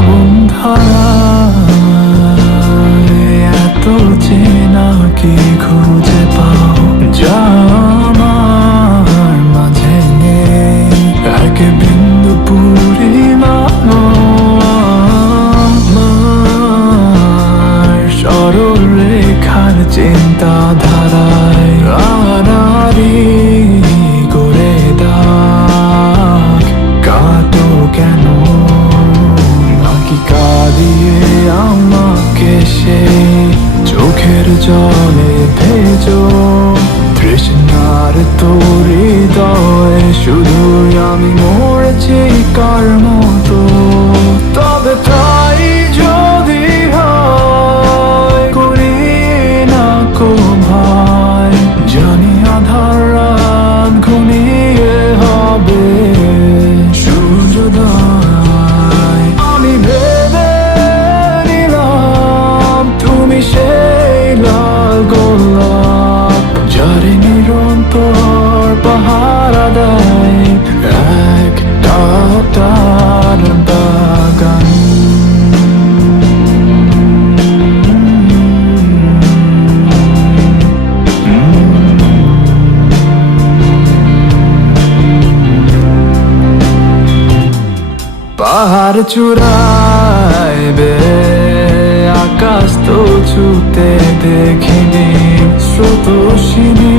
শ্রাবণ ধারায় এত চেনা কি খুঁজে পাও যা আমার মাঝে নেই। এক বিন্দু পূর্ণিমা আমার সরল রেখার চিন্তা ধারায় আড়াআড়ি করে দাগ কাটো কেন নাকি কাঁদিয়ে আমাকে সে চোখের জলে ভেজো তৃষ্ণার তোর হৃদয় শুধুই আমি মরেছি কার মতো। তবে তাই যদি হয় করি না কো ভাই জানি আধার রাত ঘনিয়ে হবে সূর্যোদয়। আমি ভেবে নিলাম তুমি সেই লাল গোলাপ যারে নিরন্তর পাহারা দেয় একটা তার বাগান। পাহাড় চূড়ায় বে আকাশ তো ছুতে দেখিনি স্রোতস্বিনী